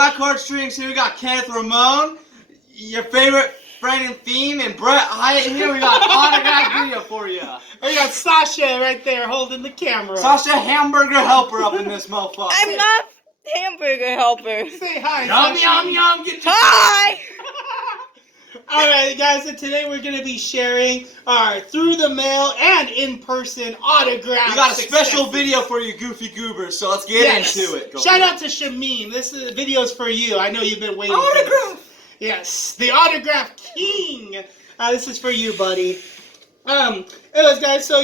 Black Heartstrings. Here we got Kenneth Ramon, your favorite friend and theme, and Brett Hyatt. Here we got autograph video for you. We got Sasha right there holding the camera. Sasha Hamburger Helper up in this motherfucker. I'm not Hamburger Helper. Say hi, Yum, Sasha. yum, yum. Get your Hi! Alright guys, so today we're going to be sharing our through the mail and in-person autograph. We got a special video for you goofy goobers, so let's get into it. Shout out to Shamim. This video's for you. I know you've been waiting for Autograph! this. Yes, the autograph king. This is for you, buddy. Anyways, guys, so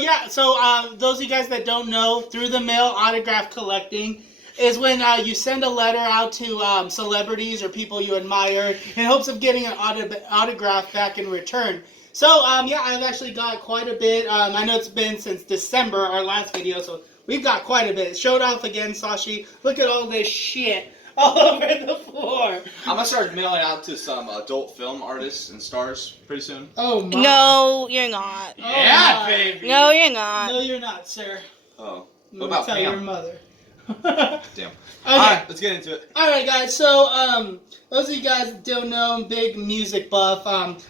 those of you guys that don't know, through the mail autograph collecting is when you send a letter out to celebrities or people you admire in hopes of getting an autograph back in return. So, yeah, I've actually got quite a bit. I know it's been since December, our last video, so we've got quite a bit. Showed off again, Sashi. Look at all this shit all over the floor. I'm going to start mailing out to some adult film artists and stars pretty soon. Oh, my. No, you're not. Yeah, my. baby. No, you're not. No, you're not, sir. Oh. Let What me about tell Pam? your mother. Damn. Okay. Alright, let's get into it. Alright guys, so those of you guys that don't know, I'm a big music buff.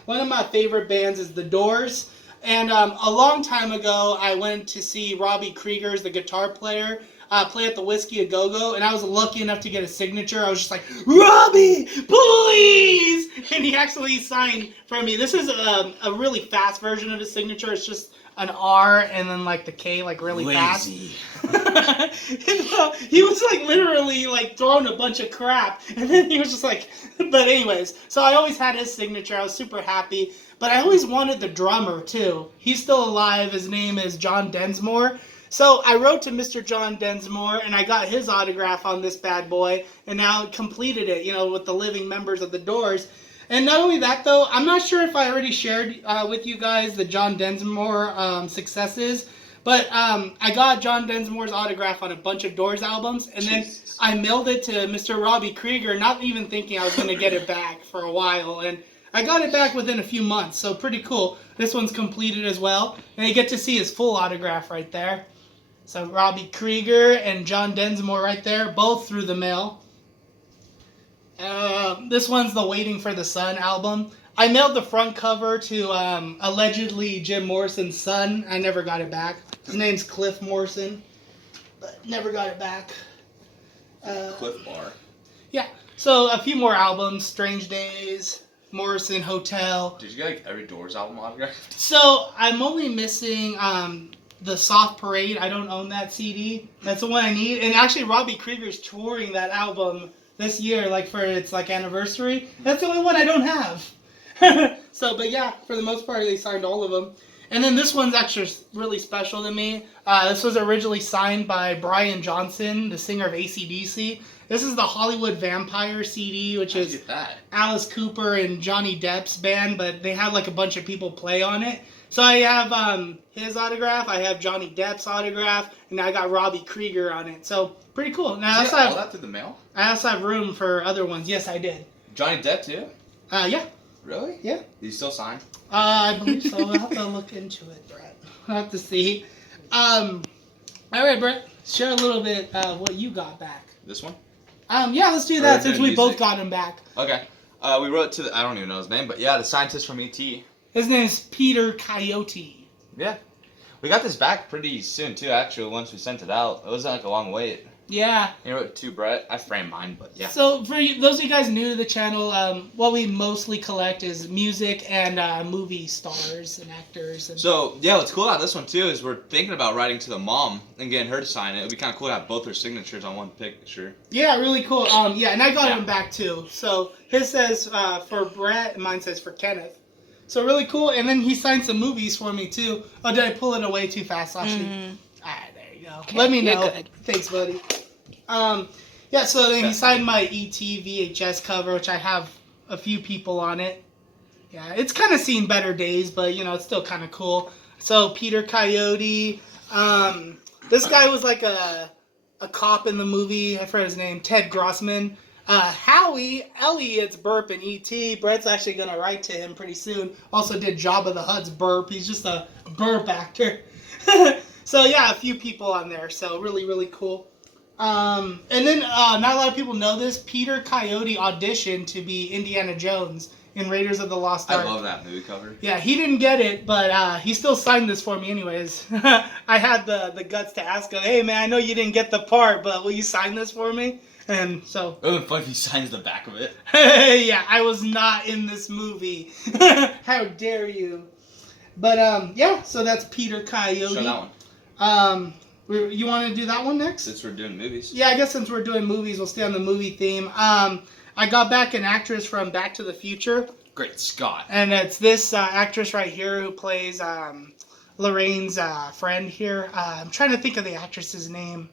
One of my favorite bands is The Doors. And a long time ago, I went to see Robbie Krieger, the guitar player, play at the Whiskey A Go-Go, and I was lucky enough to get a signature. I was just like, Robbie, please! And he actually signed for me. This is a really fast version of his signature. It's just an R and then like the K, like really fast. He was like literally like throwing a bunch of crap, and then he was just like, but anyways, so I always had his signature. I was super happy, but I always wanted the drummer too. He's still alive. His name is John Densmore. So I wrote to Mr. John Densmore, and I got his autograph on this bad boy, and now completed it, you know, with the living members of The Doors. And not only that, though, I'm not sure if I already shared with you guys the John Densmore successes, but I got John Densmore's autograph on a bunch of Doors albums, and then I mailed it to Mr. Robbie Krieger, not even thinking I was going to get it back for a while, and I got it back within a few months, so pretty cool. This one's completed as well, and you get to see his full autograph right there. So Robbie Krieger and John Densmore right there, both through the mail. This one's the Waiting for the Sun album. I mailed the front cover to allegedly Jim Morrison's son. I never got it back. His name's Cliff Morrison, but never got it back. Cliff Bar. Yeah, so a few more albums. Strange Days, Morrison Hotel. Did you get like every Doors album autographed? So I'm only missing the Soft Parade. I don't own that CD. That's the one I need. And actually Robbie Krieger's touring that album this year, like for its like anniversary. That's the only one I don't have. So, but yeah, for the most part, they signed all of them. And then this one's actually really special to me. This was originally signed by Brian Johnson, the singer of AC/DC. This is the Hollywood Vampire CD, which is Alice Cooper and Johnny Depp's band, but they had like a bunch of people play on it. So I have his autograph, I have Johnny Depp's autograph, and I got Robbie Krieger on it. So pretty cool. Now Did you get all that through the mail? I also have room for other ones. Yes, I did. Johnny Depp too? Yeah. Really? Yeah. He's still signed? I believe so. I'll have to look into it, Brett. I'll have to see. All right, Brett. Share a little bit of what you got back. This one? Yeah, let's do that since we both got him back. Okay. We wrote to I don't even know his name, but yeah, the scientist from E.T. His name is Peter Coyote. Yeah. We got this back pretty soon, too, actually, once we sent it out. It wasn't like a long wait. Yeah. He wrote to Brett. I framed mine, but yeah. So, for those of you guys new to the channel, what we mostly collect is music and movie stars and actors. And so, yeah, what's cool about this one, too, is we're thinking about writing to the mom and getting her to sign it. It would be kind of cool to have both her signatures on one picture. Yeah, really cool. Yeah, and I got him back, too. So, his says for Brett, and mine says for Kenneth. So, really cool. And then he signed some movies for me, too. Oh, did I pull it away too fast, Ashley? Mm-hmm. All right, there you go. Okay, let me know. good. Thanks, buddy. Yeah, so then he signed my E.T. VHS cover, which I have a few people on it. Yeah, it's kind of seen better days, but, you know, it's still kind of cool. So, Peter Coyote. This guy was like a cop in the movie. I forgot his name. Ted Grossman. Howie Elliott's burp in E.T. Brett's actually going to write to him pretty soon. Also did Jabba the Hutt's burp. He's just a burp actor. So, yeah, a few people on there. So, really, really cool. And then not a lot of people know this. Peter Coyote auditioned to be Indiana Jones in Raiders of the Lost Ark. I love that movie cover. Yeah, he didn't get it, but he still signed this for me anyways. I had the guts to ask him, hey man, I know you didn't get the part, but will you sign this for me? And so... It would have been fun if he signs the back of it. Yeah, I was not in this movie. How dare you? But yeah, so that's Peter Coyote. Show that one. You want to do that one next? Since we're doing movies. Yeah, I guess since we're doing movies, we'll stay on the movie theme. I got back an actress from Back to the Future. Great Scott. And it's this actress right here who plays Lorraine's friend here. I'm trying to think of the actress's name.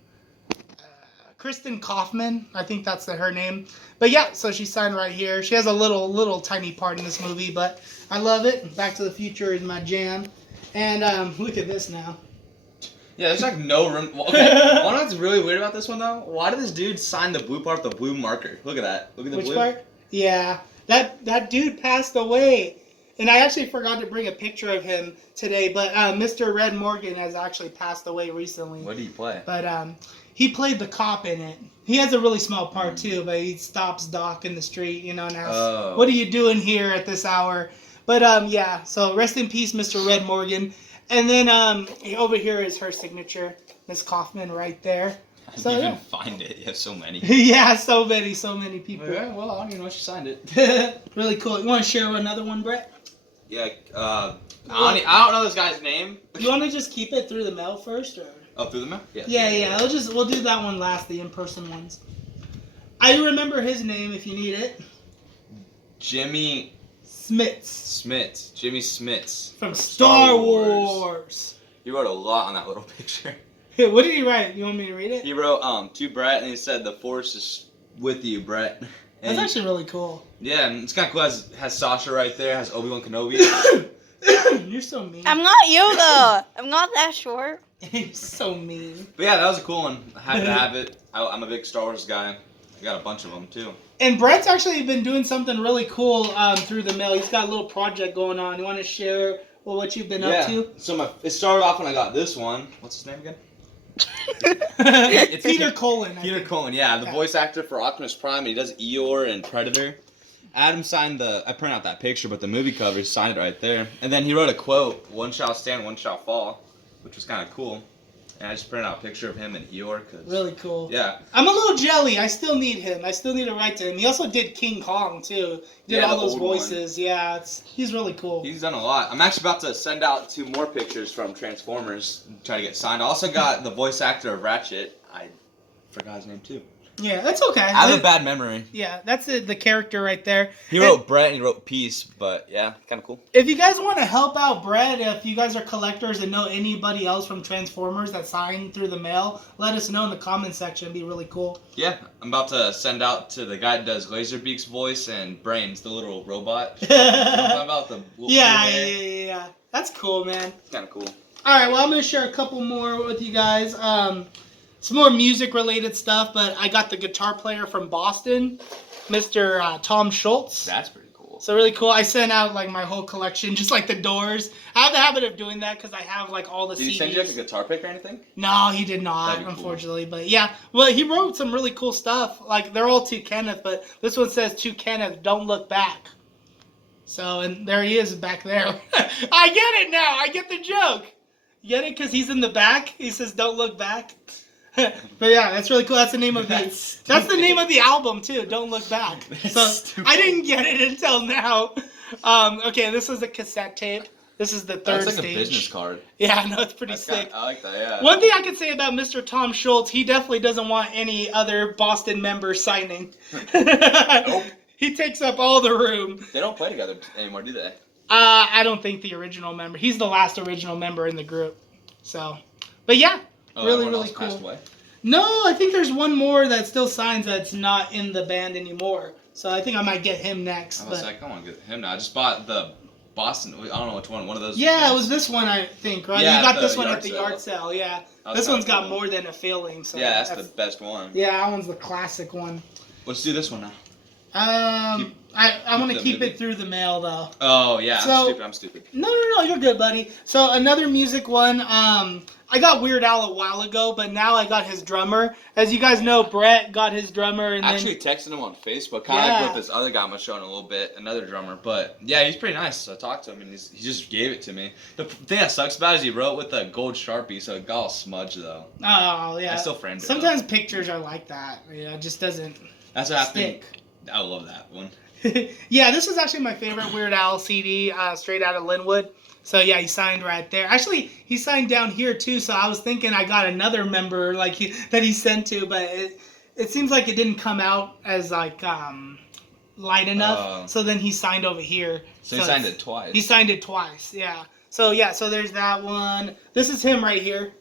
Kristen Kaufman. I think that's her name. But yeah, so she signed right here. She has a little tiny part in this movie, but I love it. Back to the Future is my jam. And look at this now. Yeah, there's like no room. Okay, one that's really weird about this one though. Why did this dude sign the blue part with the blue marker? Look at that. Look at the Which blue. part? Yeah, that dude passed away, and I actually forgot to bring a picture of him today. But Mr. Red Morgan has actually passed away recently. What did he play? But he played the cop in it. He has a really small part too, but he stops Doc in the street, and asks, "What are you doing here at this hour?" But yeah, so rest in peace, Mr. Red Morgan. And then over here is her signature, Miss Kaufman, right there. I So, didn't yeah. even find it. You have so many. Yeah, so many people. Yeah, well, I don't even know if she signed it. Really cool. You want to share another one, Brett? Yeah, I don't know this guy's name. You want to just keep it through the mail first, or? Oh, through the mail? Yeah. We'll do that one last, the in-person ones. I remember his name if you need it. Jimmy Smits. Jimmy Smits. From Star Wars. He wrote a lot on that little picture. Hey, what did he write? You want me to read it? He wrote to Brett, and he said, "The Force is with you, Brett." And That's actually really cool. Yeah, and it's kind of cool. Has Sasha right there. Has Obi-Wan Kenobi. You're so mean. I'm not Yoda. I'm not that short. You're so mean. But yeah, that was a cool one. I had to have it. I'm a big Star Wars guy. I got a bunch of them too. And Brett's actually been doing something really cool through the mail. He's got a little project going on. You want to share what you've been up to? So it started off when I got this one. What's his name again? It's Peter Cullen. Peter Cullen, yeah, the voice actor for Optimus Prime. And he does Eeyore and Predator. Adam signed I printed out that picture, but the movie cover, he signed it right there. And then he wrote a quote, "One shall stand, one shall fall," which was kind of cool. And I just printed out a picture of him and Eeyore. Really cool. Yeah. I'm a little jelly. I still need him. I still need to write to him. He also did King Kong, too. He did all those voices. One. Yeah, he's really cool. He's done a lot. I'm actually about to send out 2 more pictures from Transformers and try to get signed. I also got the voice actor of Ratchet. I forgot his name, too. Yeah, that's okay. I have a bad memory. Yeah, that's the character right there. He wrote Brett and he wrote Peace, but yeah, kind of cool. If you guys want to help out Brett, if you guys are collectors and know anybody else from Transformers that signed through the mail, let us know in the comment section. It'd be really cool. Yeah, I'm about to send out to the guy that does Laserbeak's voice and Brains, the little robot. About the yeah. That's cool, man. It's kind of cool. All right, well, I'm going to share a couple more with you guys. Some more music-related stuff, but I got the guitar player from Boston, Mr. Tom Schultz. That's pretty cool. So really cool. I sent out like my whole collection, just like the Doors. I have the habit of doing that because I have like all the CDs. Did he send you like a guitar pick or anything? No, he did not, unfortunately. Cool. But yeah, well, he wrote some really cool stuff. Like they're all to Kenneth, but this one says to Kenneth, "Don't look back." So, and there he is back there. I get it now. I get the joke. You get it? Because he's in the back. He says, "Don't look back." But yeah, that's really cool. That's the name of that's the name of the album too. Don't Look Back. So I didn't get it until now. Okay, this is a cassette tape. This is the third That's like stage. A business card. Yeah, I know, it's pretty sick. I like that. Yeah. One thing I can say about Mr. Tom Schultz, he definitely doesn't want any other Boston members signing. Nope. He takes up all the room. They don't play together anymore, do they? I don't think the original member. He's the last original member in the group. So, but yeah. Really cool. Passed away? No, I think there's one more that still signs that's not in the band anymore. So I think I might get him next. I was like, I want to get him now. I just bought the Boston. I don't know which one. One of those. Yeah, ones. it was this one, I think, right? Yeah, you got this one at the yard sale. Yeah. This one's got cool. more than a feeling. So yeah, that's the best one. Yeah, that one's the classic one. Let's do this one I want to the keep movie? it through the mail though. Oh yeah, So- I'm stupid. No, you're good, buddy. So another music one. I got Weird Al a while ago, but now I got his drummer. As you guys know, Brett got his drummer, and I actually then texted him on Facebook, kind of like Yeah. with this other guy I'm showing a little bit, another drummer. But yeah, he's pretty nice. So I talked to him, and he just gave it to me. The thing that sucks about it is he wrote with a gold Sharpie, so it got all smudged though. oh yeah. I still framed it. Sometimes pictures are like that. Yeah, it just doesn't That's what happened. stick. I love that one. Yeah, this is actually my favorite Weird Al CD, straight out of Linwood. So yeah, he signed right there. Actually, he signed down here too. So I was thinking I got another member that he sent to, but it seems like it didn't come out as like light enough. Oh. So then he signed over here. So he signed it twice. He signed it twice. Yeah. So yeah, so there's that one. This is him right here.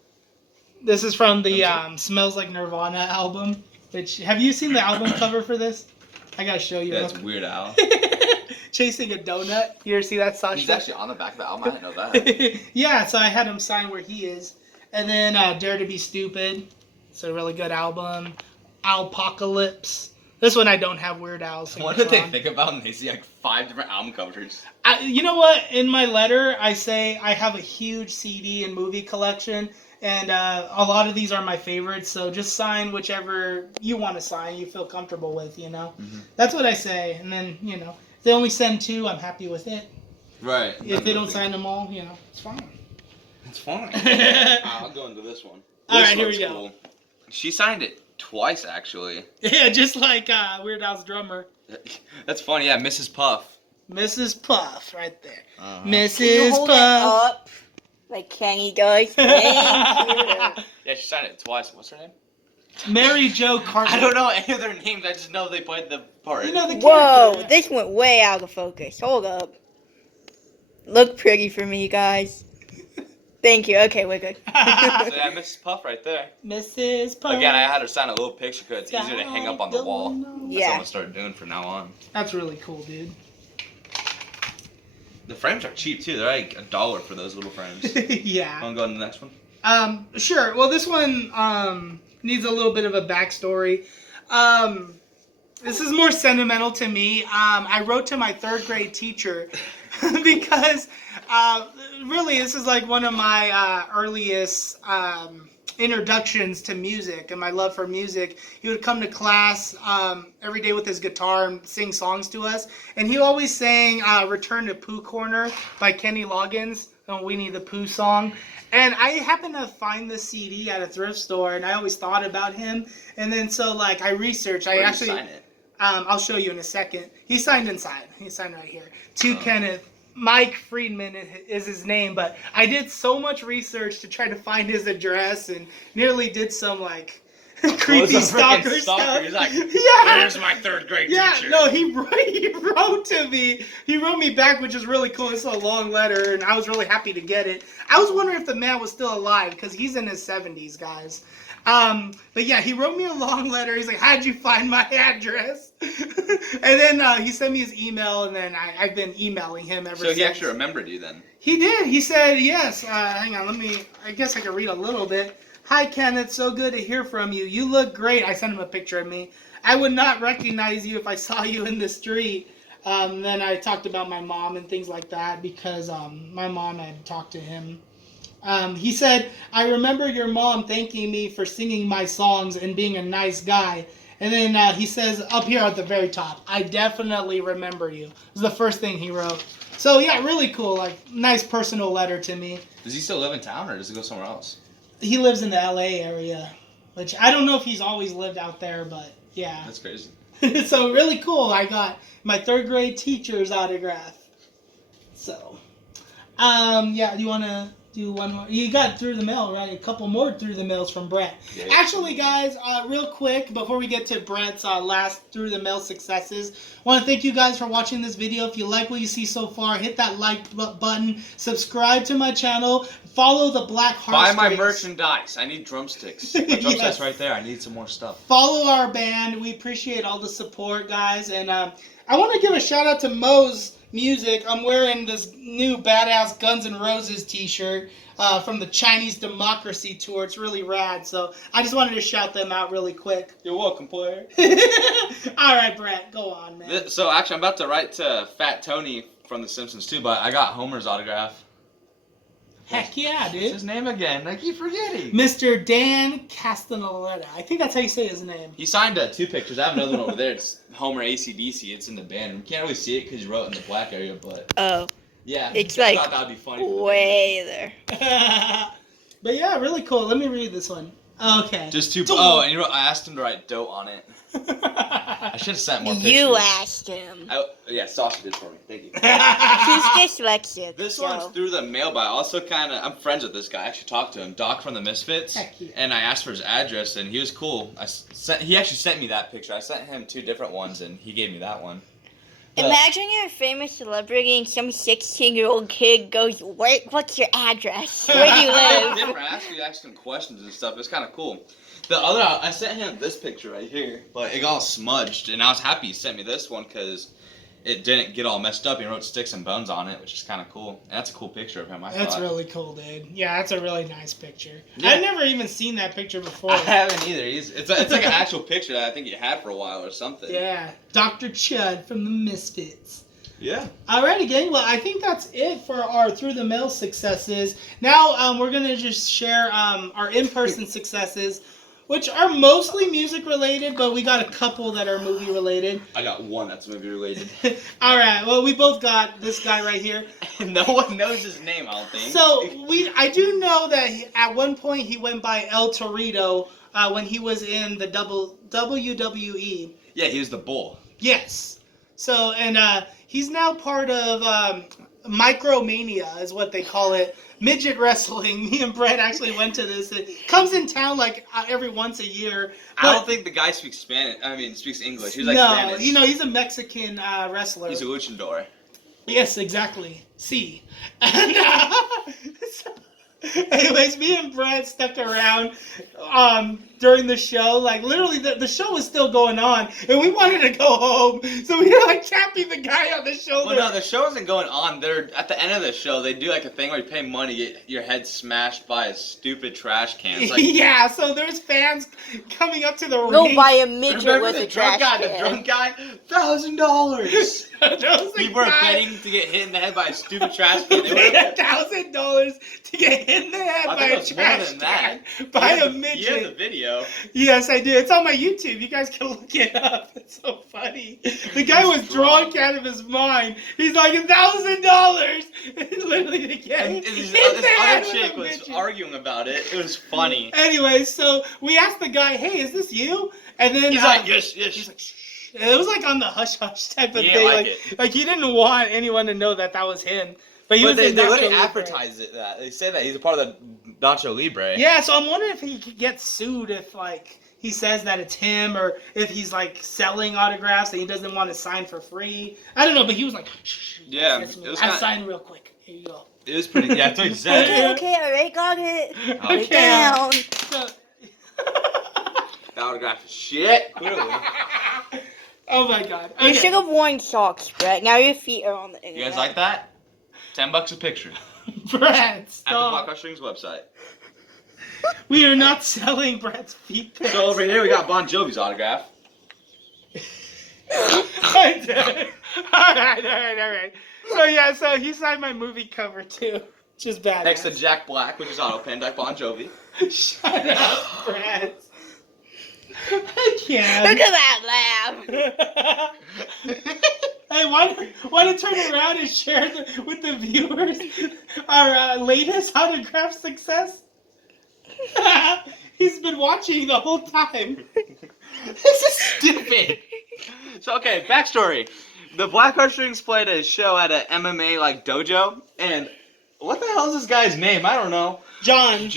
This is from the Smells Like Nirvana album. Which have you seen the album cover for this? I gotta show you. That's Weird Al. Chasing a donut. You ever see that, Sasha? He's actually on the back of the album. I didn't know that. Yeah, so I had him sign where he is. And then Dare to Be Stupid. It's a really good album. Alpocalypse. This one I don't have Weird Al's. What did they think about when they see like 5 different album covers? You know what? In my letter, I say I have a huge CD and movie collection. And a lot of these are my favorites, so just sign whichever you want to sign, you feel comfortable with, you know? Mm-hmm. That's what I say. And then, you know, if they only send 2, I'm happy with it. Right. If they don't sign them all, you know, it's fine. It's fine. I'll go into this one. All This right, here we one's go. cool. She signed it twice, actually. Yeah, just like Weird Al's drummer. That's funny, yeah, Mrs. Puff. Mrs. Puff, right there. Uh-huh. Can you Mrs. hold it Puff. up like Kenny does? Thank you. Yeah, she signed it twice. What's her name? Mary Jo Carter. I don't know any of their names, I just know they played the part. You know the Whoa, character. this went way out of focus. Hold up. Look pretty for me, guys. Thank you. Okay, we're good. So yeah, Mrs. Puff right there. Mrs. Puff. Again, I had her sign a little picture because it's easier to hang up on the wall. That's what I'm Yeah. gonna start doing from now on. That's really cool, dude. The frames are cheap too. They're like $1 for those little frames. Yeah. Wanna go on to the next one? Sure. Well, this one needs a little bit of a backstory. This is more sentimental to me. I wrote to my 3rd grade teacher because really this is like one of my earliest introductions to music and my love for music. He would come to class every day with his guitar and sing songs to us, and he always sang "Return to Pooh Corner" by Kenny Loggins, a Winnie the Pooh song. And I happened to find this CD at a thrift store, and I always thought about him. And then so like I researched. Where I do you actually sign it? I'll show you in a second. He signed inside. He signed right here. To Kenneth. Mike Friedman is his name, but I did so much research to try to find his address and nearly did some like creepy stalker stuff. He's like, yeah. "Here's my 3rd grade Yeah, teacher." no, he wrote to me. He wrote me back, which is really cool. It's a long letter, and I was really happy to get it. I was wondering if the man was still alive, because he's in his 70s, guys. But yeah, he wrote me a long letter. He's like, "How'd you find my address?" And then he sent me his email, and then I've been emailing him ever since. So he actually remembered you then. He did. He said, yes. Hang on, I guess I can read a little bit. "Hi, Kenneth. So good to hear from you. You look great." I sent him a picture of me. "I would not recognize you if I saw you in the street." Then I talked about my mom and things like that because my mom had talked to him. He said, "I remember your mom thanking me for singing my songs and being a nice guy." And then he says up here at the very top, "I definitely remember you." It was the first thing he wrote. So yeah, really cool. Like, nice personal letter to me. Does he still live in town or does he go somewhere else? He lives in the LA area, which I don't know if he's always lived out there, but yeah. That's crazy. So really cool. I got my 3rd grade teacher's autograph. So, yeah, do you want to do one more? You got through the mail, right? A couple more through the mails from Brett. Yeah. Actually, guys, real quick, before we get to Brett's last through the mail successes, I want to thank you guys for watching this video. If you like what you see so far, hit that like button, subscribe to my channel, follow the Black Heart. Buy my merchandise. I need drumsticks. My drumsticks Yes. right there. I need some more stuff. Follow our band. We appreciate all the support, guys. And I want to give a shout out to Mo's music, I'm wearing this new badass Guns N' Roses t-shirt from the Chinese Democracy Tour. It's really rad, so I just wanted to shout them out really quick. You're welcome, player. All right, Brett, go on, man. So actually, I'm about to write to Fat Tony from The Simpsons too, but I got Homer's autograph. Heck yeah, What's dude. his name again? I keep forgetting. Mr. Dan Castellaneta. I think that's how you say his name. He signed 2 pictures. I have another one over there. It's Homer AC/DC. It's in the band. We can't really see it because you wrote it in the black area, but Oh, yeah, it's I like thought that would be funny. for the way there. But yeah, really cool. Let me read this one. Okay. band. Just 2. Oh, and I asked him to write "dote" on it. I should have sent more pictures. You asked him. Yeah, Sasha did for me. Thank you. He's dyslexic. This so. one's through the mail, but I also I'm friends with this guy. I actually talked to him, Doc from the Misfits, Heck yeah. and I asked for his address, and he was cool. He actually sent me that picture. I sent him 2 different ones, and he gave me that one. But Imagine you're a famous celebrity and some 16-year-old kid goes, what's your address? Where do you live? Never actually asked him questions and stuff. It was kind of cool. The other, I sent him this picture right here, but it got all smudged, and I was happy he sent me this one because it didn't get all messed up. He wrote Sticks and Bones on it, which is kind of cool. And that's a cool picture of him, I That's thought. really cool, dude. Yeah, that's a really nice picture. Yeah. I've never even seen that picture before. I haven't either. It's like an actual picture that I think he had for a while or something. Yeah, Dr. Chud from the Misfits. Yeah. Alrighty, gang. Well, I think that's it for our Through the Mail successes. Now, we're going to just share our in-person successes, which are mostly music related, but we got a couple that are movie related. I got one that's movie related. Alright, well, we both got this guy right here. No one knows his name, I don't think. So, I do know that at one point he went by El Torito when he was in the WWE. Yeah, he was the bull. Yes. So, and he's now part of Micromania, is what they call it. Midget wrestling. Me and Brett actually went to this. It comes in town like every once a year. I don't think the guy speaks Spanish. Speaks English. He's like Spanish. No, he's a Mexican wrestler. He's a luchador. Yes, exactly. See. And, anyways, me and Brett stuck around during the show. Like, literally, the show was still going on, and we wanted to go home. So we were, like, tapping the guy on the shoulder. Well, no, the show isn't going on. They're at the end of the show, they do, like, a thing where you pay money, get your head smashed by a stupid trash can. It's like, yeah, so there's fans coming up to the Go ring. buy a midget remember with the a drunk trash guy? can. The drunk guy? $1,000. Those People are guys betting to get hit in the head by a stupid trash can. They paid were- $1,000 to get hit in the head I by think a it was more trash than that. can by You a have the- midget. You have the video. Yes, I do. It's on my YouTube. You guys can look it up. It's so funny. The guy was drunk out of his mind. He's like $1,000. Literally to get And hit this in the head other with chick a was midget. arguing about it. It was funny. Anyways, so we asked the guy, "Hey, is this you?" And then He's like, yes, yes. he's like, "Shh." It was like on the hush hush type of He thing. didn't like Like he didn't want anyone to know that was him. But he was But in they Nacho wouldn't Libre. advertise it. That they say that he's a part of the Nacho Libre. Yeah, so I'm wondering if he could get sued if like he says that it's him, or if he's like selling autographs and he doesn't want to sign for free. I don't know, but he was like, "Shh, Yeah, that's me. it was I'll kinda- sign real quick. Here you go." It was pretty. Yeah, that's what he said. Okay, alright, got it. Put it Okay. down. So, The autograph is shit. Clearly. oh my god. You Okay. should have worn socks, Brett. Now your feet are on the internet. You guys like that? $10 a picture Brett, at the stop. Black Strings website. We are not selling Brett's feet pics. So over here we got Bon Jovi's autograph. I did. Alright. So yeah, so he signed my movie cover too. Just bad. Next to Jack Black, which is auto pinned like Bon Jovi. Shut up, Brett. I can't. Look at that laugh. Hey, why don't turn around and share with the viewers our latest autograph success? He's been watching the whole time. This is stupid. So okay, backstory. The Black Strings played a show at a MMA like dojo, and what the hell is this guy's name? I don't know. John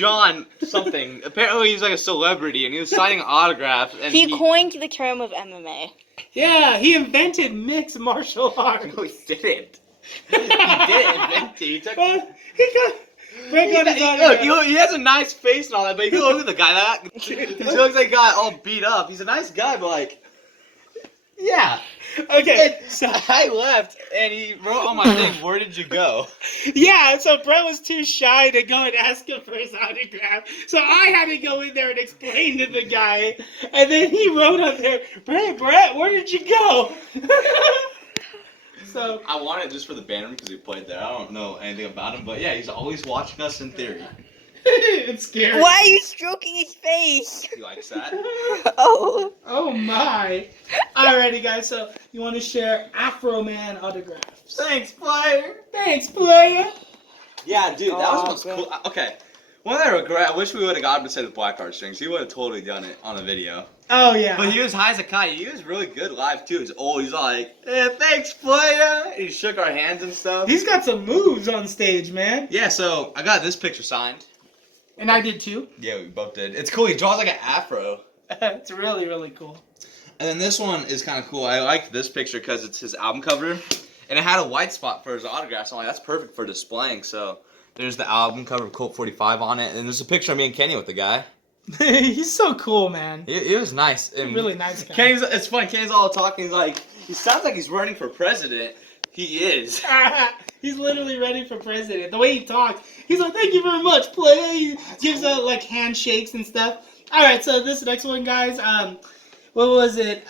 something. Apparently he's like a celebrity, and he was signing autographs. And He coined the term of MMA. Yeah, he invented mixed martial arts. No, he didn't. He didn't invent it. He took. Well, he got his Look, autograph. he has a nice face and all that, but you look at the guy that he looks like he got all beat up. He's a nice guy, but like, Yeah. Okay, so I left, and he wrote on my thing, "Where did you go?" yeah, so Brett was too shy to go and ask him for his autograph. So I had to go in there and explain to the guy. And then he wrote on there, Brett, where did you go? So I want it just for the banner because he played there. I don't know anything about him, but yeah, he's always watching us in theory. it's scary. Why are you stroking his face? He likes that. Oh. Oh my. Alrighty guys, so you want to share Afro Man autographs. Thanks, player. Thanks, player. Yeah, dude, that Oh, was cool. Okay. One thing I regret, I wish we would have got him to say the black card strings. He would have totally done it on a video. Oh yeah. But he was high as a kite. He was really good live too. He's always like, thanks, player. He shook our hands and stuff. He's got some moves on stage, man. Yeah, so I got this picture signed. And I did too. Yeah, we both did. It's cool. He draws like an afro. It's really, really cool. And then this one is kind of cool. I like this picture because it's his album cover. And it had a white spot for his autograph. So I'm like, that's perfect for displaying. So there's the album cover of Colt 45 on it. And there's a picture of me and Kenny with the guy. He's so cool, man. It was nice. And Really nice guy. It's funny. Kenny's all talking. He's like, he sounds like he's running for president. He is. He's literally ready for president. The way he talks, he's like, "Thank you very much, player." He gives out like handshakes and stuff. All right, so this next one, guys. What was it?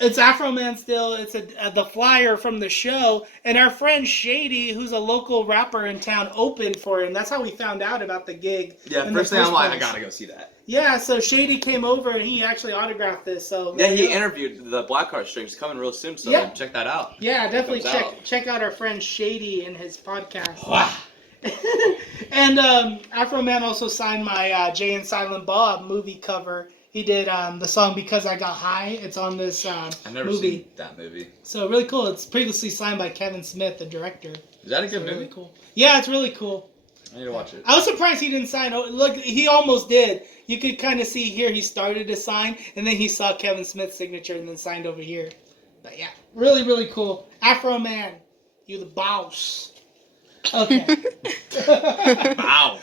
It's Afro Man still. It's the flyer from the show, and our friend Shady, who's a local rapper in town, opened for him. That's how we found out about the gig. Yeah, in the first thing I'm like, I place. gotta go see that. Yeah, so Shady came over and he actually autographed this. So Yeah, he interviewed the Black Card Strings coming real soon, so Yeah. check that out. Yeah, definitely Comes out. check out our friend Shady and his podcast. Wow. And Afro Man also signed my Jay and Silent Bob movie cover. He did the song "Because I Got High." It's on this I've never movie. seen that movie. So really cool. It's previously signed by Kevin Smith, the director. Is that a So good really movie? cool. Yeah, it's really cool. I need to watch it. I was surprised he didn't sign. Look, he almost did. You could kind of see here he started to sign, and then he saw Kevin Smith's signature and then signed over here. But yeah, really, really cool. Afro Man, you the boss. Okay. Wow.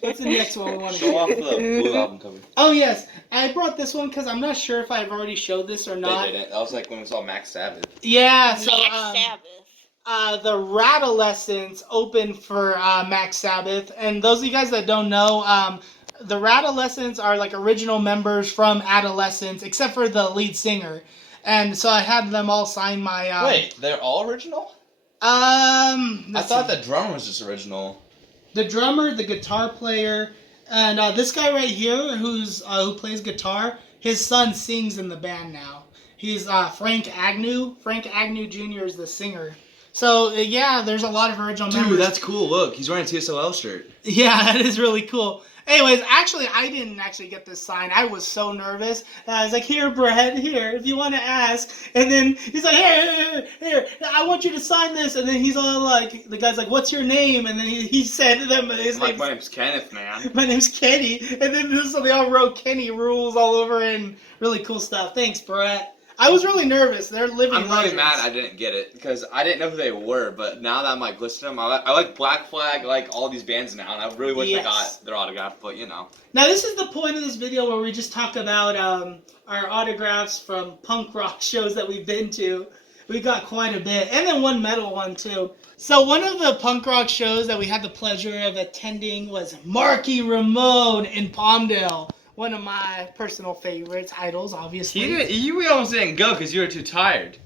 What's the next one we want to Show off do? the blue album cover. Oh yes, I brought this one because I'm not sure if I've already showed this or not. They didn't. That was like when we saw Max Sabbath. Yeah, so Max Sabbath. the Radolescents opened for Max Sabbath, and those of you guys that don't know, the Radolescents are like original members from Adolescence, except for the lead singer, and so I had them all sign my. Wait, they're all original? I thought the drummer was just original. The drummer, the guitar player, and this guy right here who plays guitar, his son sings in the band now. He's Frank Agnew. Frank Agnew Jr. is the singer. So yeah, there's a lot of original members. Dude, that's cool. Look, he's wearing a TSOL shirt. Yeah, that is really cool. Anyways, actually, I didn't actually get this signed. I was so nervous. I was like, "Here, Brad, here, if you want to ask." And then he's like, "Here, I want you to sign this." And then he's all like, the guy's like, "What's your name?" And then he said to them, his Like, name's, my name's Kenneth, man. my name's Kenny. And then so they all wrote Kenny Rules all over and really cool stuff. Thanks, Brett. I was really nervous. They're living I'm really legends. mad I didn't get it because I didn't know who they were. But now that I'm like listening to them, I like Black Flag, I like all these bands now, and I really wish I Yes. got their autograph. But you know, Now, this is the point of this video where we just talk about our autographs from punk rock shows that we've been to. We got quite a bit, and then one metal one, too. So one of the punk rock shows that we had the pleasure of attending was Marky Ramone in Palmdale. One of my personal favorites, idols, obviously. you almost didn't go because you were too tired.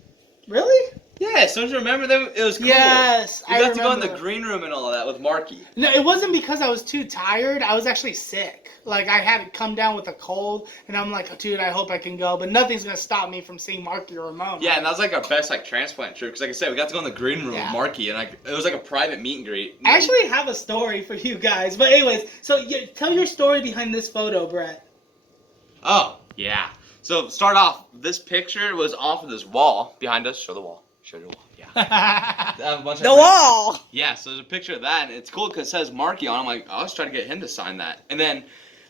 Really? Yes, don't you remember them? It was cool. Yes, You I got to go in remember. the green room and all that with Marky. No, it wasn't because I was too tired. I was actually sick. Like, I had come down with a cold, and I'm like, dude, I hope I can go. But nothing's going to stop me from seeing Marky Ramone. Yeah, and that was like our best like transplant trip because like I said, we got to go in the green room Yeah. with Marky, and like it was like a private meet and greet. I actually have a story for you guys. But anyways, so tell your story behind this photo, Brett. Oh, yeah. So start off, this picture was off of this wall behind us. Show the wall. Show the wall. Yeah. A bunch of The wall. Yeah, so there's a picture of that, and it's cool because it says Marky on it. I'm like, I was trying to get him to sign that. And then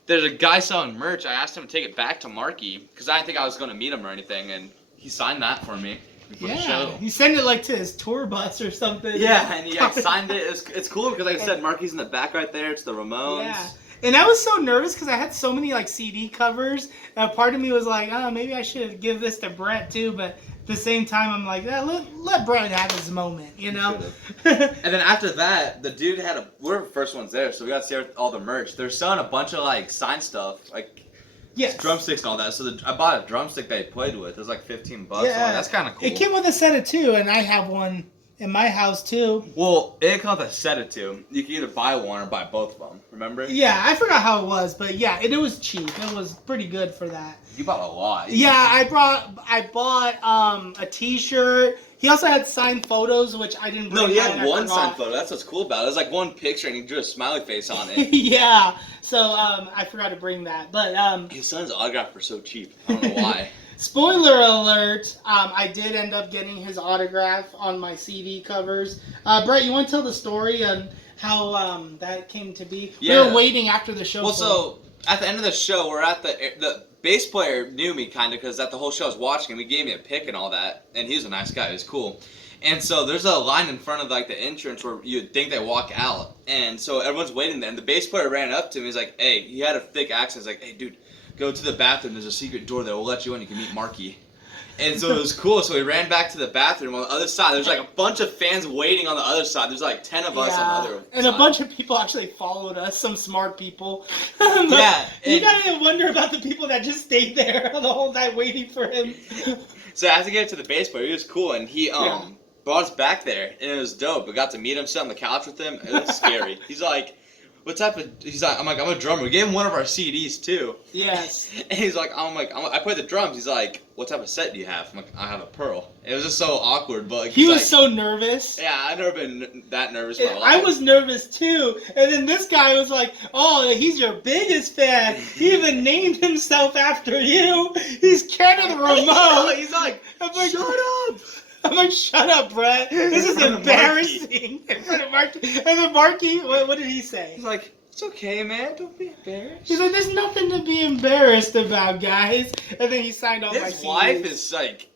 there's a guy selling merch. I asked him to take it back to Marky because I didn't think I was going to meet him or anything, and he signed that for me before the Yeah, show. he sent it like to his tour bus or something. Yeah, and he like, signed it. It's cool because like I said, Marky's in the back right there. It's the Ramones. Yeah. And I was so nervous because I had so many like CD covers. And a part of me was like, oh, maybe I should give this to Brett too. But at the same time, I'm like, let Brett have his moment, you know? And then after that, the dude we're the first ones there, so we got to see all the merch. They're selling a bunch of like signed stuff, like Yes. drumsticks and all that. So I bought a drumstick that he played with. It was like $15. Yeah. So that's kind of cool. It came with a set of two, and I have one in my house too. Well, it comes with a set of two. You can either buy one or buy both of them. Remember? Yeah, I forgot how it was, but yeah, it was cheap. It was pretty good for that. You bought a lot. Yeah, I bought a T-shirt. He also had signed photos, which I didn't bring. No, he had one signed photo. That's what's cool about it. It was like one picture, and he drew a smiley face on it. Yeah, so I forgot to bring that, but his son's autograph were so cheap. I don't know why. Spoiler alert! I did end up getting his autograph on my CD covers. Brett, you want to tell the story on how that came to be? Yeah. We were waiting after the show. Well, so at the end of the show, we're at the bass player knew me kind of because at the whole show I was watching him. He gave me a pick and all that, and he was a nice guy. He was cool. And so there's a line in front of like the entrance where you'd think they walk out, and so everyone's waiting there. And the bass player ran up to me. He's like, "Hey," he had a thick accent. He's like, "Hey, dude, go to the bathroom. There's a secret door there. We'll let you in. You can meet Marky." And so it was cool. So we ran back to the bathroom on the other side. There's like a bunch of fans waiting on the other side. There's like 10 of us on the other and side. a bunch of people actually followed us. Some smart people. Yeah. You gotta wonder about the people that just stayed there the whole night waiting for him. So I had to get to the bass player. He was cool, and he brought us back there, and it was dope. We got to meet him, sit on the couch with him. It was scary. He's like, "What type of?" He's like, "I'm a drummer." We gave him one of our CDs too. Yes. And he's like, I play the drums. He's like, "What type of set do you have?" I'm like, "I have a Pearl." It was just so awkward, but like, he was like, so nervous. Yeah, I've never been that nervous in my life. I was nervous too, and then this guy was like, "Oh, he's your biggest fan. He even named himself after you. He's Kenneth Ramon." He's like, I'm like, "Shut up." I'm like, "Shut up, Brett. This is embarrassing." In front of Marky. And then Marky, what did he say? He's like, "It's okay, man. Don't be embarrassed." He's like, "There's nothing to be embarrassed about, guys." And then he signed all my CDs. His wife is like,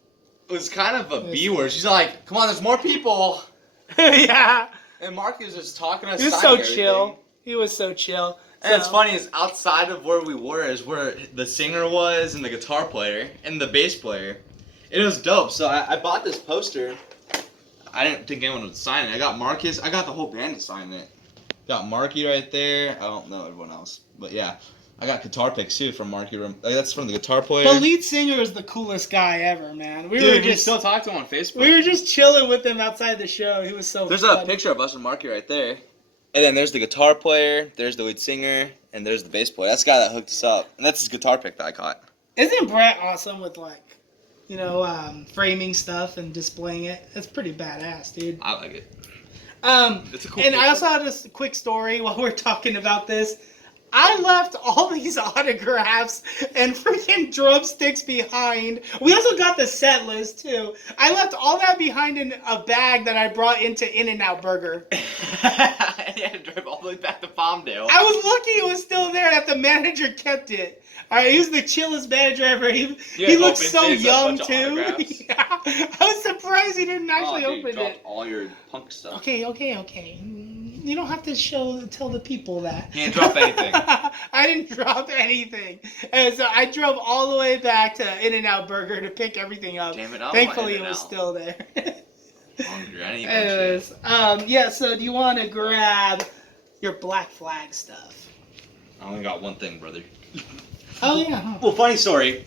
was kind of a B word. She's like, "Come on, there's more people." Yeah. And Mark was just talking us. He was so chill. He was so chill. And it's funny is outside of where we were is where the singer was and the guitar player and the bass player. It was dope. So I bought this poster. I didn't think anyone would sign it. I got Marcus. I got the whole band to sign it. Got Marky right there. I don't know everyone else, but yeah, I got guitar picks too from Marky. That's from the guitar player. The lead singer is the coolest guy ever, man. We still talk to him on Facebook. We were just chilling with him outside the show. He was so. There's funny. a picture of us and Marky right there, and then there's the guitar player. There's the lead singer, and there's the bass player. That's the guy that hooked us up, and that's his guitar pick that I caught. Isn't Brett awesome with like, framing stuff and displaying it? That's pretty badass, dude. I like it. It's a cool picture. I also had this quick story while we're talking about this. I left all these autographs and freaking drumsticks behind. We also got the set list too. I left all that behind in a bag that I brought into In-N-Out Burger. I had to drive all the way back to Palmdale. I was lucky it was still there, that the manager kept it. Alright, he was the chillest manager ever. He looked so young too. Yeah. I was surprised he didn't actually open it. All your punk stuff. Okay. You don't have to tell the people that. He didn't drop anything. I didn't drop anything. And so I drove all the way back to In-N-Out Burger to pick everything up. Damn it, Thankfully, it was still there. Hungry. I need Anyways, so do you want to grab your Black Flag stuff? I only got one thing, brother. Oh, yeah. Huh. Well, funny story.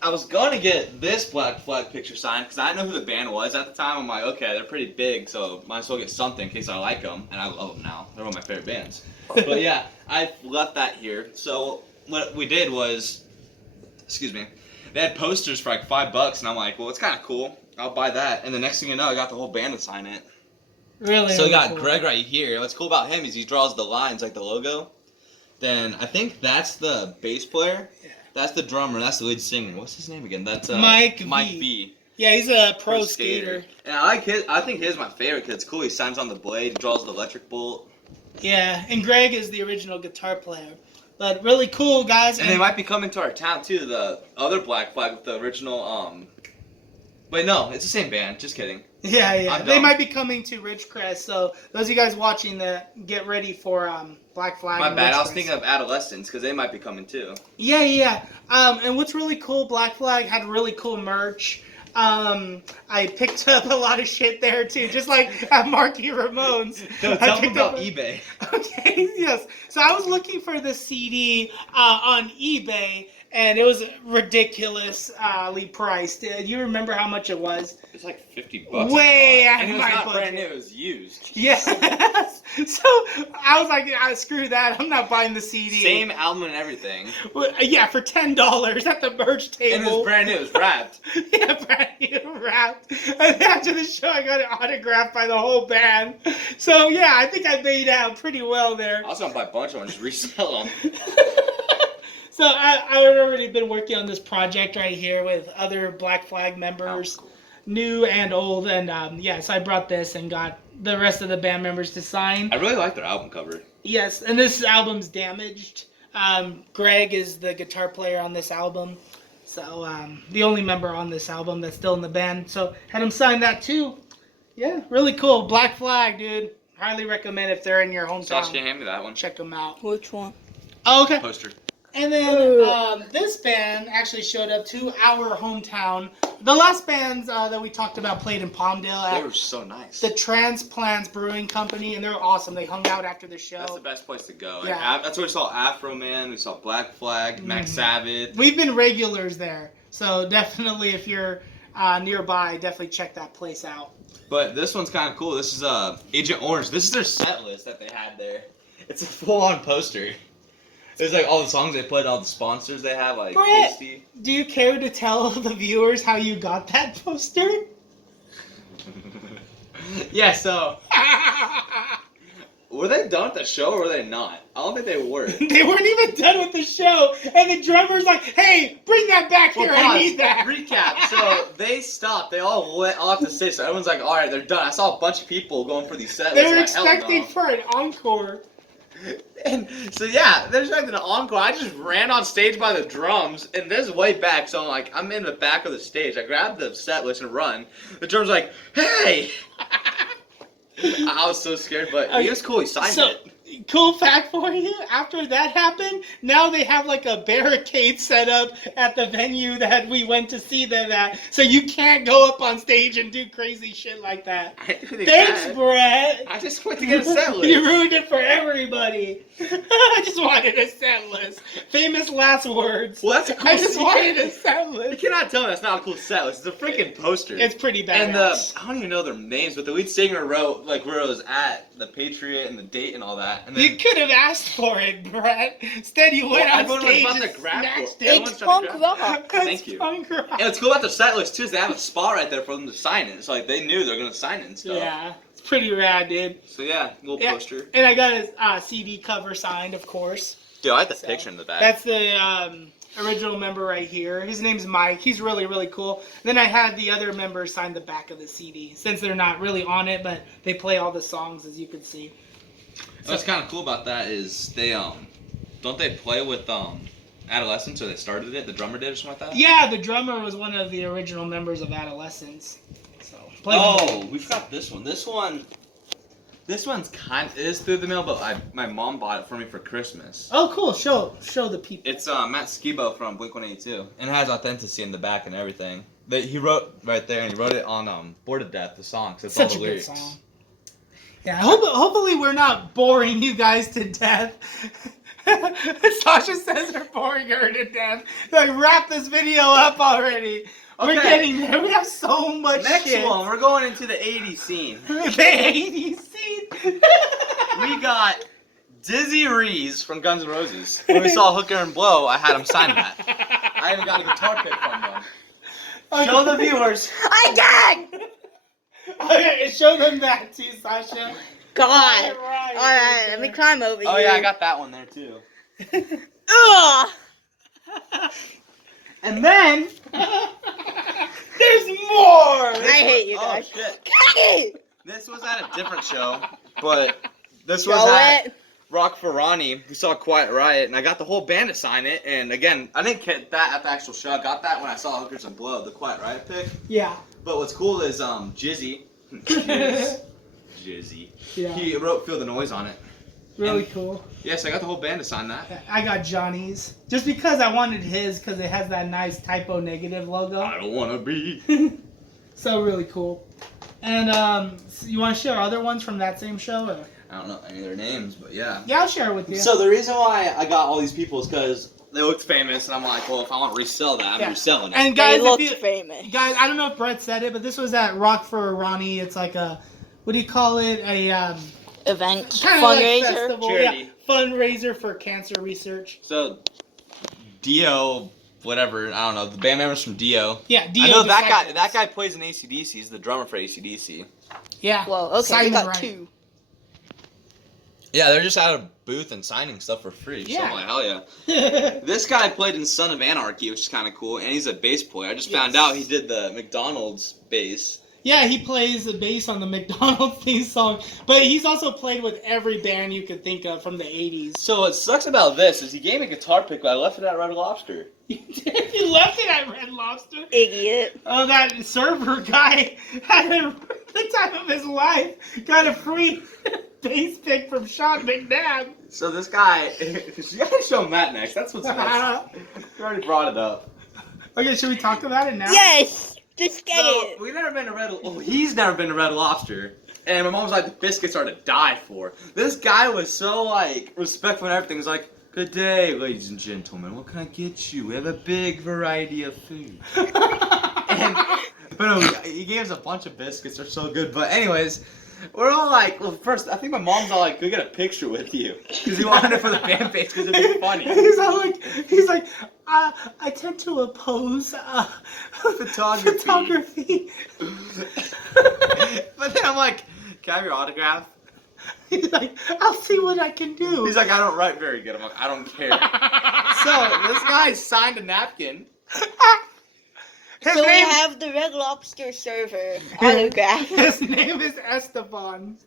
I was going to get this Black Flag picture signed because I know who the band was at the time. I'm like, okay, they're pretty big, so might as well get something in case I like them. And I love them now. They're one of my favorite bands. But yeah, I left that here. So what we did was, they had posters for like $5, and I'm like, well, it's kind of cool. I'll buy that. And the next thing you know, I got the whole band to sign it. Really? So we got Greg right here. What's cool about him is he draws the lines like the logo. Then I think that's the bass player. Yeah. That's the drummer. That's the lead singer. What's his name again? That's Mike B. Yeah, he's a pro skater. And I like his. I think his is my favorite because it's cool. He signs on the blade, draws the electric bolt. Yeah, and Greg is the original guitar player. But really cool, guys. And they might be coming to our town too. The other Black Flag with the original Wait, no, it's the same band. Just kidding. Yeah, yeah. I'm They dumb. might be coming to Ridgecrest, so those of you guys watching that, get ready for Black Flag. My and bad. I was Ridgecrest. thinking of Adolescents because they might be coming too. Yeah, yeah. And what's really cool, Black Flag had really cool merch. I picked up a lot of shit there too, just like at Marky Ramone's. No, I tell them picked about up eBay. Okay, yes. So I was looking for this CD on eBay, and it was ridiculously priced. Do you remember how much it was? It's like $50. Way out and of it was my not budget. brand new. It was used. Yes. So I was like, screw that. I'm not buying the CD. Same album and everything. Yeah, for $10 at the merch table. And it was brand new. It was wrapped. Yeah, brand new wrapped. And after the show, I got it autographed by the whole band. So yeah, I think I made out pretty well there. I was gonna buy a bunch of them and just resell them. So I had already been working on this project right here with other Black Flag members, new and old, and so I brought this and got the rest of the band members to sign. I really like their album cover. Yes, and this album's Damaged. Greg is the guitar player on this album, so the only member on this album that's still in the band. So had him sign that too. Yeah, really cool. Black Flag, dude. Highly recommend if they're in your hometown. Sasha, can you hand me that one? Check them out. Which one? Oh, okay. Poster. And then this band actually showed up to our hometown. The last bands that we talked about played in Palmdale They at were so nice. the Transplants Brewing Company, and they're awesome. They hung out after the show. That's the best place to go. Like, Yeah. that's where we saw Afro Man, we saw Black Flag, Max Sabbath. We've been regulars there, so definitely if you're nearby, definitely check that place out. But this one's kind of cool. This is Agent Orange. This is their set list that they had there. It's a full-on poster. There's like all the songs they played, all the sponsors they have, like Brett, Tasty. do you care to tell the viewers how you got that poster? Yeah, so were they done with the show or were they not? I don't think they were. They weren't even done with the show, and the drummer's like, "Hey, bring that back here. I pause. need that." Recap. So they stopped. They all went off the stage. So everyone's like, "All right, they're done." I saw a bunch of people going for these set They lists. were Like, hell expecting no. for an encore. And so yeah, they're expecting an encore. I just ran on stage by the drums, and this is way back. So I'm in the back of the stage. I grabbed the set list and run. The drummer's like, "Hey!" I was so scared, but he was cool. He signed it. Cool fact for you, after that happened, now they have like a barricade set up at the venue that we went to see them at, so you can't go up on stage and do crazy shit like that. Thanks, Brett. I just went to get a set list. You ruined it for everybody. I just wanted a set list. Famous last words. Well, that's a cool I just secret. wanted a set You list. cannot tell me that's not a cool set list. It's a freaking poster. It's pretty badass. And I don't even know their names, but the lead singer wrote like where it was at, the Patriot and the date and all that. And then You could have asked for it, Brett. Instead, you went on everyone was stage about and to grab snatched for it. it. Everyone's It's trying to punk grab rock. Thank you. Punk rock. And it's cool about their set list too is they have a spot right there for them to sign it. So like they knew they were gonna sign it and stuff. Yeah, it's pretty rad, dude. So yeah, little Yeah, poster. and I got a CD cover signed, of course. Dude, I like the So, picture in the back. That's the original member right here. His name's Mike. He's really, really cool. Then I had the other members sign the back of the CD, since they're not really on it, but they play all the songs, as you can see. What's kind of cool about that is they don't they play with Adolescents, or they started it, the drummer did or something like that? Yeah, the drummer was one of the original members of Adolescence. So, We forgot this one. This one's kind of is through the mail, but my mom bought it for me for Christmas. Oh, cool. Show the people. It's Matt Skibo from Blink-182, and it has Authenticity in the back and everything. He wrote right there, and he wrote it on Bored to Death, the song. 'Cause it's Such all a the lyrics. good song. Yeah, hopefully we're not boring you guys to death. Sasha says we're boring her to death. Like, wrap this video up already. We're Okay. getting there. We have so much Next shit. one, we're going into the 80s scene. The 80s scene. We got Dizzy Reese from Guns N' Roses. When we saw Hooker and Blow, I had him sign that. I even got a guitar pick from them. Show the viewers. I did! Okay, show them that too, Sasha. God. Alright, Alright, let me climb over Oh here. yeah, I got that one there too. Ugh! And then There's more! I hate you Oh guys. shit. Kaki! This was at a different show, but this Show was at it. Rock for Ronnie. We saw Quiet Riot, and I got the whole band to sign it. And again, I didn't get that at the actual show. I got that when I saw Hookers and Blow, the Quiet Riot pick. Yeah. But what's cool is Jizzy. Jizzy. Yeah. He wrote "Feel the Noise" on it. Really And- cool. Yes, I got the whole band to sign that. I got Johnny's just because I wanted his because it has that nice typo negative logo. I don't wanna be. So really cool. And so you want to share other ones from that same show? Or? I don't know any of their names, but yeah. Yeah, I'll share it with you. So the reason why I got all these people is because they looked famous, and I'm like, well, if I want to resell that, I'm Yeah. reselling it. And They guys, look if you, famous. guys, I don't know if Brett said it, but this was at Rock for Ronnie. It's like a, what do you call it? A Event. kind of like Fundraiser. festival, Charity. yeah, fundraiser for cancer research. So, Dio, whatever, I don't know, the band members from Dio. Yeah, Dio I know that guy. Disciples. That guy plays in AC/DC. He's the drummer for AC/DC. Yeah. Whoa, okay, Simon we got Wright. 2. Yeah, they're just at a booth and signing stuff for free. So Yeah. I'm like, hell yeah. This guy played in Son of Anarchy, which is kind of cool, and he's a bass player. I just found Yes. out he did the McDonald's bass. Yeah, he plays the bass on the McDonald's theme song, but he's also played with every band you could think of from the 80s. So what sucks about this is he gave me a guitar pick, but I left it at Red Lobster. You left it at Red Lobster? Idiot. Oh, that server guy had the time of his life. Got a free bass pick from Sean McNabb. So this guy, you gotta show Matt next. That's what's next. You already brought it up. Okay, should we talk about it now? Yes! Just get So it. we've never been to Red. Well, he's never been to Red Lobster, and my mom's like, the biscuits are to die for. This guy was so like respectful and everything. He's like, "Good day, ladies and gentlemen. What can I get you? We have a big variety of food." And but no, he gave us a bunch of biscuits. They're so good. But anyways, we're all like, well, first I think my mom's all like, "Can we get a picture with you?" Because he wanted it for the fan page because it'd be funny. he's like, I tend to oppose photography. But then I'm like, "Can I have your autograph?" He's like, I'll see what I can do. He's like, "I don't write very good." I'm like, "I don't care." So this guy signed a napkin. His So we name, have the Red Lobster server autograph. his name is Esteban.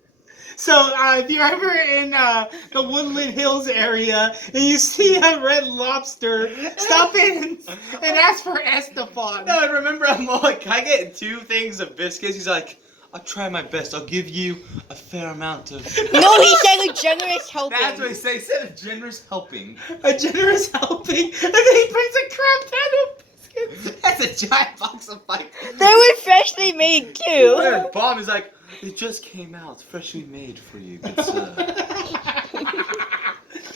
So if you're ever in the Woodland Hills area and you see a Red Lobster, stop in and ask for Esteban. No, and remember, I'm like, "Can I get 2 things of biscuits?" He's like, "I'll try my best. I'll give you a fair amount of." No, he said a generous helping. That's what he said. He said a generous helping. A generous helping, and then he brings a crap ton of biscuits. That's a giant box of like. They were freshly made too. And Bob is like, "It just came out, freshly made for you, good sir."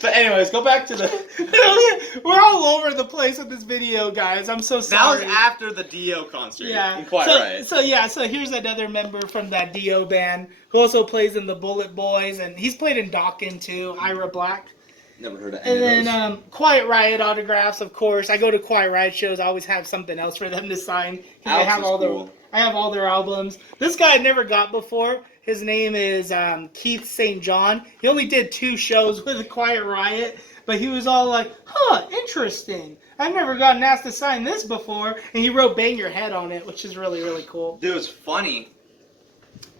But anyways, go back to the. We're all over the place with this video, guys. I'm so That sorry. was after the Dio concert. Yeah. You're quite so, right. So here's another member from that Dio band who also plays in the Bullet Boys, and he's played in Dawkins too, Ira Black. Never heard of any And of those. then Quiet Riot autographs, of course. I go to Quiet Riot shows. I always have something else for them to sign. 'Cause I Alex have is all cool. I have all their albums. This guy I never got before. His name is Keith St. John. He only did 2 shows with Quiet Riot, but he was all like, huh, interesting. I've never gotten asked to sign this before. And he wrote Bang Your Head on it, which is really, really cool. Dude, it was funny.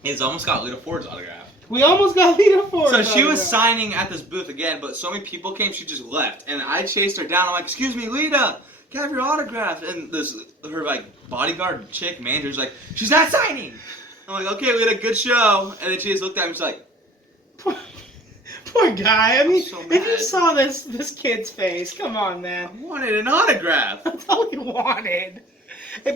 He's almost got Lita Ford's autograph. We almost got Lita Ford. So she was signing at this booth again, but so many people came, she just left. And I chased her down. I'm like, "Excuse me, Lita, can I have your autograph?" And her like bodyguard chick manager's like, "She's not signing." I'm like, "Okay, Lita, good show." And then she just looked at me, she's like, Poor guy. I mean, So if you mad. saw this kid's face, come on, man. "I wanted an autograph." That's all he wanted.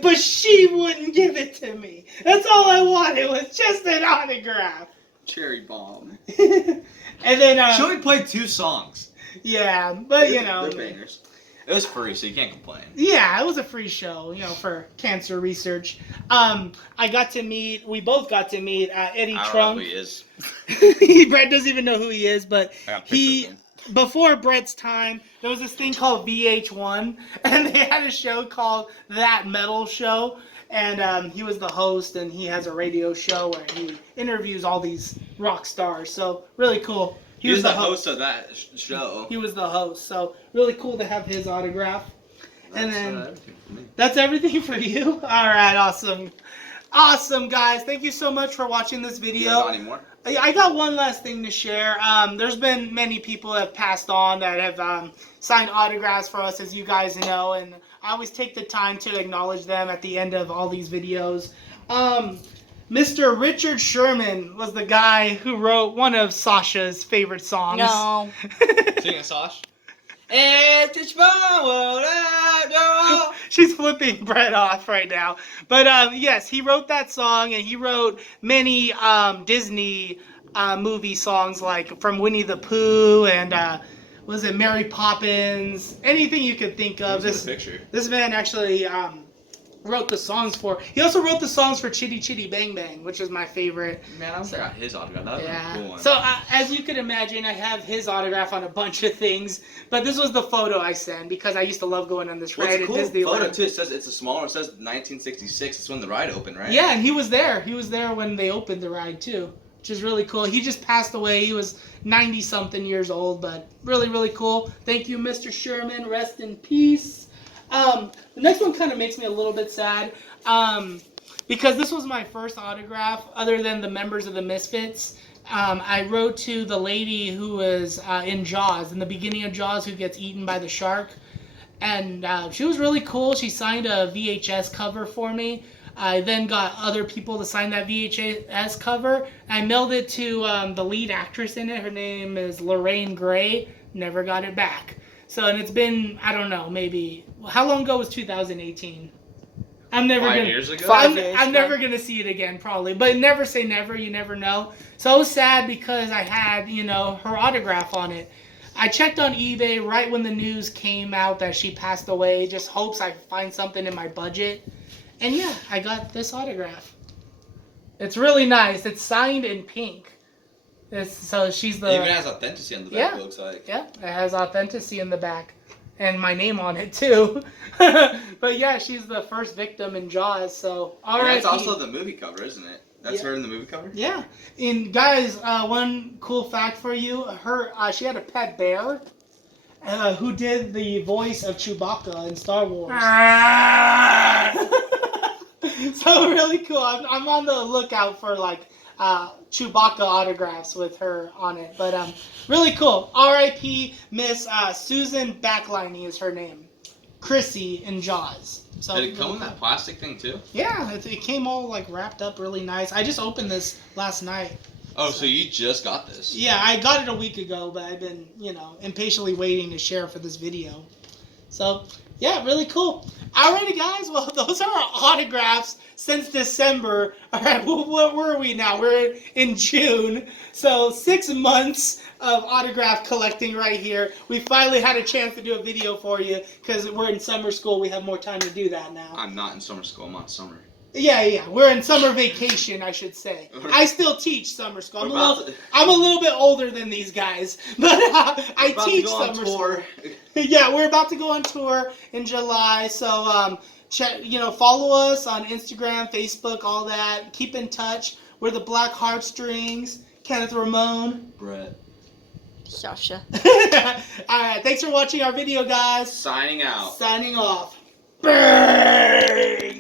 But she wouldn't give it to me. That's all I wanted was just an autograph. Cherry bomb. And then, She only played 2 songs. yeah, but you know. They're bangers. It was free, so you can't complain. Yeah, it was a free show, for cancer research. We both got to meet Eddie I don't know Trunk. who he is. Brett doesn't even know who he is, but I got pictures of him. before Brett's time, there was this thing called VH1, and they had a show called That Metal Show, and he was the host, and he has a radio show where he interviews all these rock stars, so really cool. He was the host of that show. He was the host, so really cool to have his autograph. And then everything for me. that's everything for you? Alright, awesome. Awesome, guys. Thank you so much for watching this You video. don't got any more? I got one last thing to share. There's been many people that have passed on that have signed autographs for us, as you guys know, and I always take the time to acknowledge them at the end of all these videos. Mr. Richard Sherman was the guy who wrote one of Sasha's favorite songs. No. Sing it, Sash. It's a small world after all. She's flipping Brett off right now. But yes, he wrote that song, and he wrote many Disney movie songs, like from Winnie the Pooh and was it Mary Poppins? Anything you could think of. This picture. This man actually wrote the songs for. He also wrote the songs for Chitty Chitty Bang Bang, which is my favorite. Man, I forgot his autograph. That was a cool one. So as you can imagine, I have his autograph on a bunch of things. But this was the photo I sent because I used to love going on this Well, ride it's a at cool Disneyland. photo too. It says it's a smaller. It says 1966. It's when the ride opened, right? Yeah, and he was there. He was there when they opened the ride too, which is really cool. He just passed away. He was 90-something years old, but really, really cool. Thank you, Mr. Sherman. Rest in peace. The next one kind of makes me a little bit sad because this was my first autograph other than the members of the Misfits. I wrote to the lady who was in Jaws, in the beginning of Jaws, who gets eaten by the shark. And she was really cool. She signed a VHS cover for me. I then got other people to sign that VHS cover. I mailed it to the lead actress in it. Her name is Lorraine Gray. Never got it back. So, and it's been, I don't know, maybe, how long ago was 2018? I'm never 5 gonna, years ago? 5 years. I'm never gonna see it again, probably. But never say never. You never know. So I was sad because I had, her autograph on it. I checked on eBay right when the news came out that she passed away. Just hopes I find something in my budget. And yeah, I got this autograph. It's really nice. It's signed in pink. So she's the. It even has authenticity on the back. Yeah. It looks like. Yeah, it has authenticity in the back. And my name on it too. But yeah, she's the first victim in Jaws. So all right. That's also the movie cover, isn't it? That's her in the movie cover. Yeah. And guys, one cool fact for you: she had a pet bear, who did the voice of Chewbacca in Star Wars. So really cool. I'm on the lookout for Chewbacca autographs with her on it. But really cool. R.I.P. Miss Susan Backliney is her name. Chrissy in Jaws. So Did it come in that plastic thing too? Yeah, it came all wrapped up really nice. I just opened this last night. Oh, so you just got this? Yeah, I got it a week ago, but I've been, impatiently waiting to share for this video. So, yeah, really cool. Alrighty, guys. Well, those are our autographs since December. All right, well, what were we now? We're in June. So 6 months of autograph collecting right here. We finally had a chance to do a video for you because we're in summer school. We have more time to do that now. I'm not in summer school. I'm on summer. Yeah. We're in summer vacation, I should say. I still teach summer school. I'm a little bit older than these guys, but I teach summer school. Yeah, we're about to go on tour in July, so follow us on Instagram, Facebook, all that. Keep in touch. We're the Black Heartstrings. Kenneth Ramon. Brett. Sasha. All right, thanks for watching our video, guys. Signing out. Signing off. Bang!